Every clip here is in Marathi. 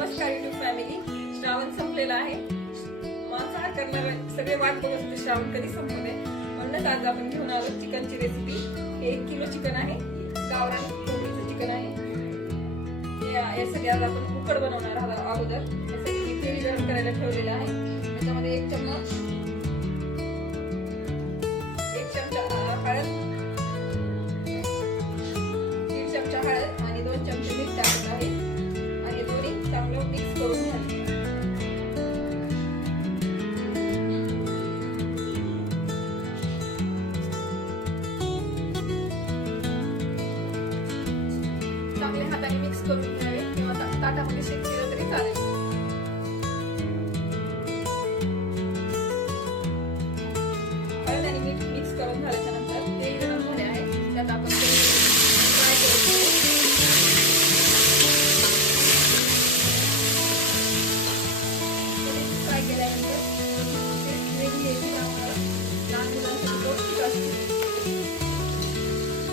नमस्कार युट्यूब फॅमिली श्रावण संपलेला आहे. मांसाहार करणारे सगळे वाट बघत होते श्रावण कधी संपवले म्हणूनच आज आपण घेऊन आलो चिकनची रेसिपी हे एक किलो चिकन आहे. गावरान कोंबडीचं चिकन आहे. या- यासाठी आज आपण कुकड बनवणार आहोत अगोदर. यासाठी मी तेल गरम करायला ठेवलेलं आहे. त्याच्यामध्ये एक चम्मच हाताने मिक्स करून घ्यावे किंवा ता- ताटामध्ये शेक केलं तरी चालेल हळद आणि मीठ मिक्स करून झाल्याच्या नंतर तेल गरम झाले आहे त्यात आपण फ्राय करून घेऊ फ्राय केल्यानंतर ते ग्रेव्ही यायची त्यामुळं लहान मुलांसाठी पौष्टिक असते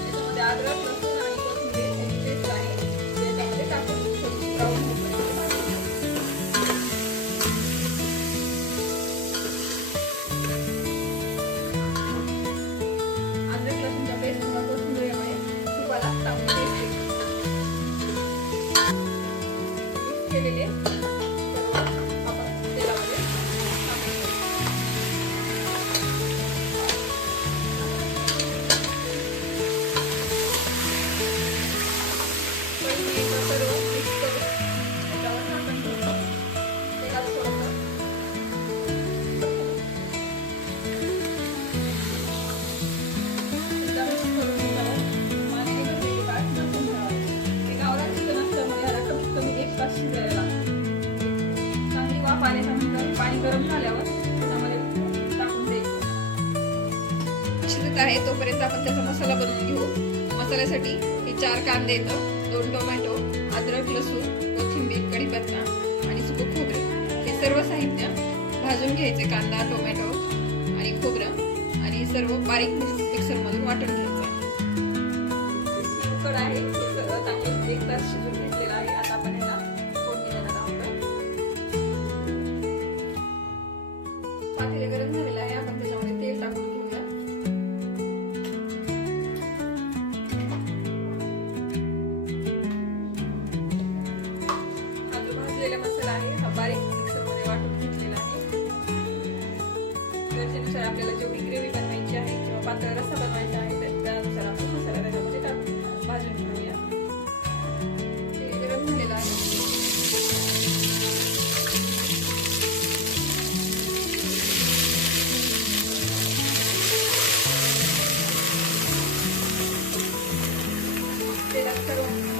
त्याच्यामध्ये अद्रक शिजत आहे तोपर्यंत आपण त्याचा मसाला बनवून घेऊ. मसाल्यासाठी हे चार कांदे येतं. दोन टोमॅटो अद्रक लसूण कोथिंबीर कढीपत्ता आणि सुकं खोबरं. हे सर्व साहित्य भाजून घ्यायचे कांदा टोमॅटो आणि खोबरं आणि सर्व बारीक मिक्सरमधून वाटून घ्यायचं. उकड आहे हे सगळं चांगलं म्हणजे एक तास शिजून घेतलेलं आहे. आता आपण याला फोडणी देणार आहोत. पातेले गरम झालेलं आहे आपण त्याच्यामध्ये तेल टाकून बारीक मिक्सरमध्ये वाटून घेतलेला आहे. गरजेनुसार आपल्याला जेवढी ग्रेव्ही बनवायची आहे किंवा पातळ रस्सा बनवायचा आहे त्या- त्यानुसार आपण मसाला त्याच्यामध्ये टाकून भाजून घेऊया. तेल गरम झालेलं आहे. तेलात सर्व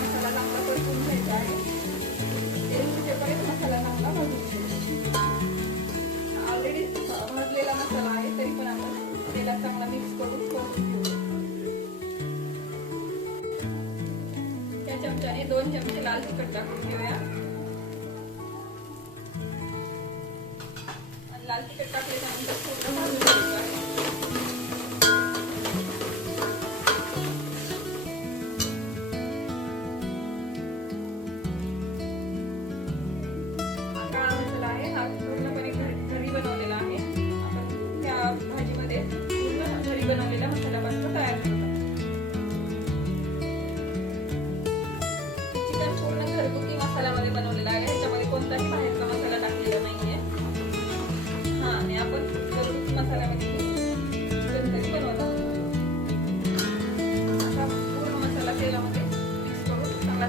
म्हणजे चमच्याने दोन चमचे लाल तिखट टाकून घेऊया. लाल तिखट टाकल्याच्यानंतर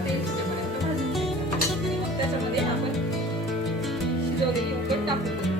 तेल सुटेपर्यंत भाजून घ्यायचं आणि मग त्याच्यामध्ये आपण शिजवलेली उकड टाकून